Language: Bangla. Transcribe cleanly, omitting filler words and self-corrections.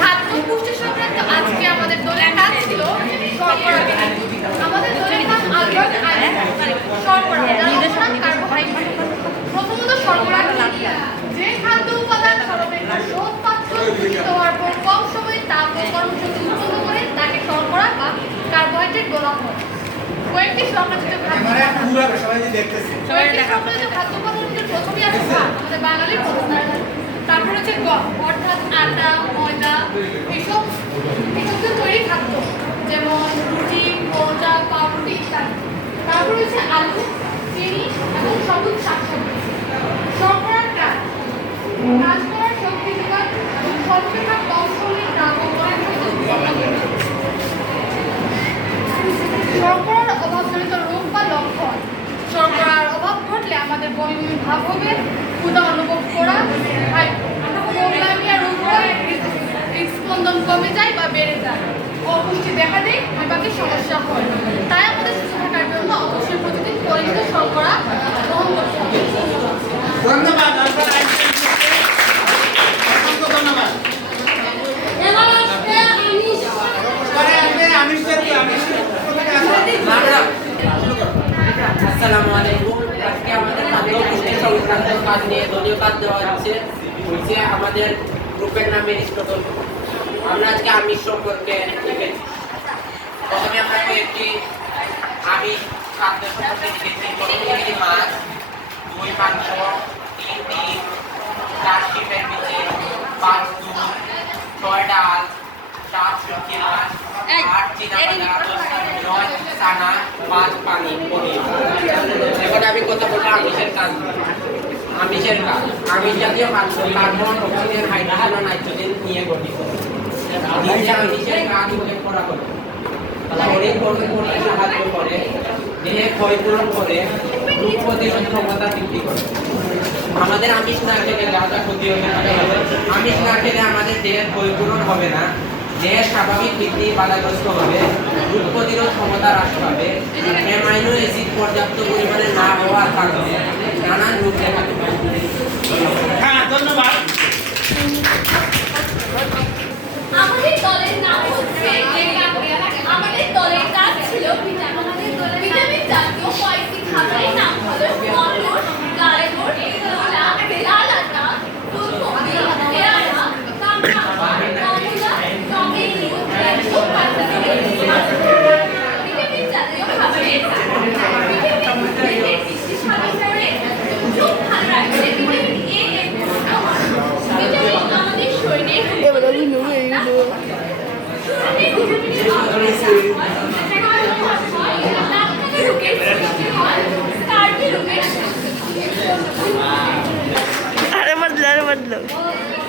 খাদ্য পুষ্টি সংক্রান্ত আজকে আমাদের দলের কাজ ছিল শর্করা। আমাদের দলের কাজ শর্করা, কার্বোহাইড্রেট। প্রথমত শর্করা যে খাদ্য উপাদান সর্বাপেক্ষা সহজ পাচ্য দূষিত হওয়ার পর কম সময়ে তাপ ও কর্মশক্তি উৎপন্ন করে তাকে শর্করা বা কার্বোহাইড্রেট বলা হয়। কয়েকটি সংরক্ষিত খাদ্য উপাদানের মধ্যে প্রথমেই আছে ভাত, আমাদের বাঙালির প্রধান। তারপর হচ্ছে গম অর্থাৎ আটা, ময়দা, এসব তৈরি খাদ্য যেমন রুটি, পরোটা, পাউরুটি ইত্যাদি। তারপর হচ্ছে আলু, চিনি এবং সবুজ শাকসবজি। শর্করার কাজ করার শক্তি যোগান এবং সর্বাপেক্ষা কম সময়ে তাপ ও কর্মশক্তি উৎপন্ন করে। শর্করার অভাবজনিত রোগ বা লক্ষণ। শর্করার অভাব ঘটলে আমাদের বমি বমি ভাব হবে, ক্ষুধা অনুভব করা, রোগ হয়, হৃদস্পন্দন কমে যায় বা বেড়ে যায়, অপুষ্টি দেখা দেয়, বিপাকের সমস্যা হয়। তাই আমাদের সুস্থ থাকার জন্য অবশ্যই প্রতিদিন পরিমিত শর্করা গ্রহণ করতে হবে। ধন্যবাদ। আসসালামু আলাইকুম। আজকে আমাদের খাদ্য পুষ্টি সংক্রান্ত কাজ নিয়ে দলীয় কাজ দেওয়া হচ্ছে আমাদের গ্রুপের নাম এরিস্টটল। আমরা আজকে আমিষ সম্পর্কে লিখেছি। প্রথমে আমরা একটি আমিষ খাদ্য সম্পর্কে লিখেছি। প্রথমে মাছ, 2 মাংস, 3 ডিম, 4 শিমের বিচি, 5 দুধ, 6 ডাল, 7 শুটকি মাছ, 8 চিনাবাদাম, 9 চানা, 5 পানি পনির। এখন আমি কথা বলবো আমিষের কাজ। আমিষ জাতীয় খাদ্য কার্বন, অক্সিজেন, হাইড্রোজেন ও নাইট্রোজেন নিয়ে গঠিত। আমিষের কাজ উল্লেখ করা হলো। শরীর গঠন করতে সাহায্য করে, দেহে ক্ষয়পূরণ করে, রোগ প্রতিরোধ ক্ষমতা বৃদ্ধি করে। আমাদের আমিষ না খেলে যা যা ক্ষতি হবে, আমিষ না খেলে আমাদের দেহের ক্ষয়পূরণ হবে না, দেহের স্বাভাবিক বৃদ্ধি বাধাগ্রস্ত হবে, রোগ প্রতিরোধ ক্ষমতা হ্রাস পাবে, অ্যামাইনো অ্যাসিড পর্যাপ্ত পরিমাণে না হওয়ার কারণে নানান রোগ দেখা দেবে। ধন্যবাদ। আমাদের দলের নাম হচ্ছে আমাদের দলের কাজ ছিল ভিটামিন জাতীয় কয়েকটি খাবারের নাম হলো মটর, গাজর, মূলা, লাল আটা, ফুলকপি, পেয়ারা, কাঁকড়া, কমলা, টমেটো, লেবু, ভিটামিন জাতীয় খাবারের ভিটামিন বৃষ্টি সাধন করে চোখ ভালো রাখছে। ভিটামিন এ এর ভিটামিন আমাদের শরীরে